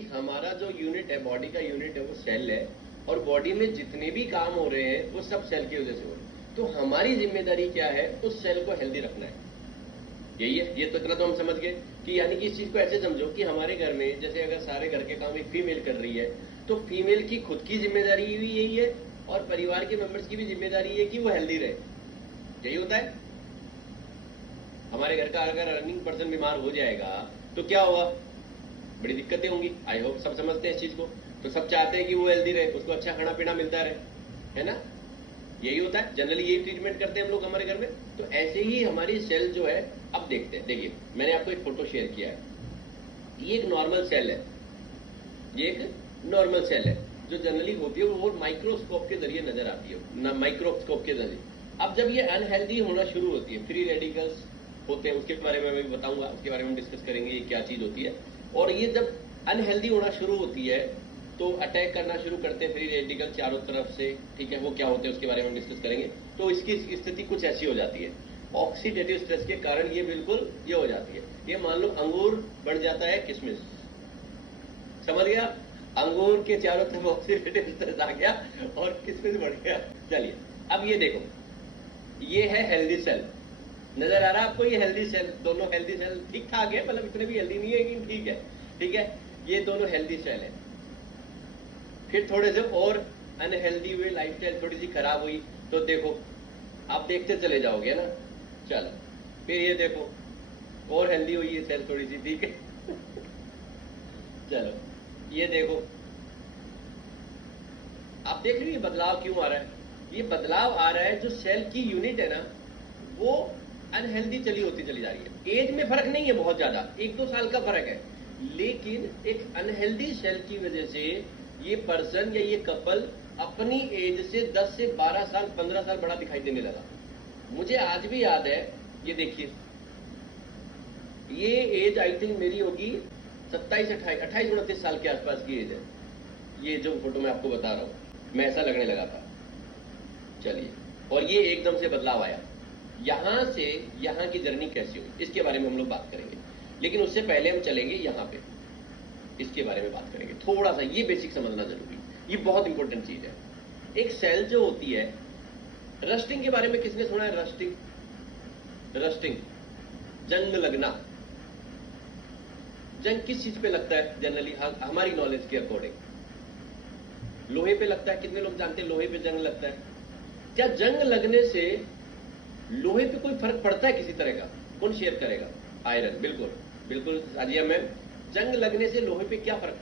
कि हमारा जो यूनिट है, बॉडी का यूनिट है, वो सेल है, और बॉडी में जितने भी काम हो रहे हैं वो सब सेल की वजह से हो रहे हैं। तो हमारी जिम्मेदारी क्या है? उस सेल को हेल्दी रखना है। यही है। ये तो इतना तो हम समझ गए कि यानी कि इस चीज को ऐसे समझो कि हमारे घर में जैसे अगर सारे घर के काम एक फीमेल कर रही है, तो फीमेल की खुद की जिम्मेदारी भी यही है और परिवार के मेंबर्स की भी जिम्मेदारी है कि वो हेल्दी रहे। यही होता है। हमारे घर का अगर रनिंग पर्सन बीमार हो जाएगा तो क्या होगा? बड़ी दिक्कतें होंगी। आई होप सब समझते हैं इस चीज को। तो सब चाहते हैं कि वो हेल्दी रहे, उसको अच्छा खाना पीना मिलता रहे, है ना? यही होता है। जनरली यही ट्रीटमेंट करते हैं हम लोग हमारे घर में। तो ऐसे ही हमारी सेल जो है, अब देखते हैं। देखिए, मैंने आपको एक फोटो शेयर किया है। ये एक नॉर्मल सेल है, ये एक नॉर्मल सेल है जो जनरली होती है वो माइक्रोस्कोप के जरिए नजर आती है ना, माइक्रोस्कोप के जरिए। अब जब ये अनहेल्दी होना शुरू होती है, फ्री रेडिकल्स होते हैं, उसके बारे में मैं बताऊंगा, उसके बारे में हम डिस्कस करेंगे ये क्या चीज होती है। और ये जब अनहेल्दी होना शुरू होती है तो अटैक करना शुरू करते हैं फ्री रेडिकल चारों तरफ से, ठीक है? वो क्या होते हैं उसके बारे में हम डिस्कस करेंगे। तो इसकी स्थिति कुछ ऐसी हो जाती है, ऑक्सीडेटिव स्ट्रेस के कारण ये बिल्कुल ये हो जाती है। ये मान लो अंगूर बन जाता है किशमिश, समझ गया? अंगूर के चारों तरफ ऑक्सीडेटिव स्ट्रेस आ गया और किशमिश बढ़ गया। चलिए, अब ये देखो, ये है हेल्दी सेल। नजर आ रहा है आपको? ये हेल्दी सेल, दोनों हेल्दी सेल ठीक ठाक है, मतलब इतने भी हेल्दी नहीं है लेकिन ठीक है, ठीक है? ये दोनों हेल्दी सेल है। फिर थोड़े से और अनहेल्दी हुए, लाइफस्टाइल थोड़ी सी खराब हुई, तो देखो आप देखते चले जाओगे ना। चलो, फिर ये देखो और हेल्दी हुई है सेल थोड़ी सी, ठीक है? चलो, ये देखो, आप देख रहे हो ये बदलाव क्यों आ रहा है? ये बदलाव आ रहा है, जो सेल की यूनिट है ना, वो अनहेल्दी चली होती चली जा रही है। एज में फर्क नहीं है बहुत ज्यादा, 1-2 साल का फर्क है, लेकिन एक अनहेल्दी सेल की वजह से ये पर्सन या ये कपल अपनी एज से 10 से 12 साल 15 साल बड़ा दिखाई देने लगा। मुझे आज भी याद है, ये देखिए, ये एज आई थिंक मेरी होगी 27-28 साल के आसपास की एज है। ये जो फोटो मैं आपको बता रहा हूं, मैं ऐसा लगने लगा था। चलिए, और ये एकदम से बदलाव आया। यहां से यहां की जर्नी कैसी हुई इसके बारे में हम लोग बात करेंगे, लेकिन उससे पहले हम चलेंगे यहां पे, इसके बारे में बात करेंगे। थोड़ा सा ये बेसिक समझना जरूरी, ये बहुत इंपॉर्टेंट चीज है। एक सेल जो होती है, रस्टिंग के बारे में किसने सुना है? रस्टिंग, रस्टिंग, जंग लगना। जंग किस चीज पे लगता है जनरली? हमारी नॉलेज के अकॉर्डिंग लोहे पे लगता है। कितने लोग जानते हैं लोहे पे जंग लगता है? क्या जंग लगने से लोहे पे कोई फर्क पड़ता है किसी तरह का? कौन शेयर करेगा? आयरन, बिल्कुल बिल्कुल साजिया मैम, जंग लगने से लोहे पे क्या फर्क पड़ता है?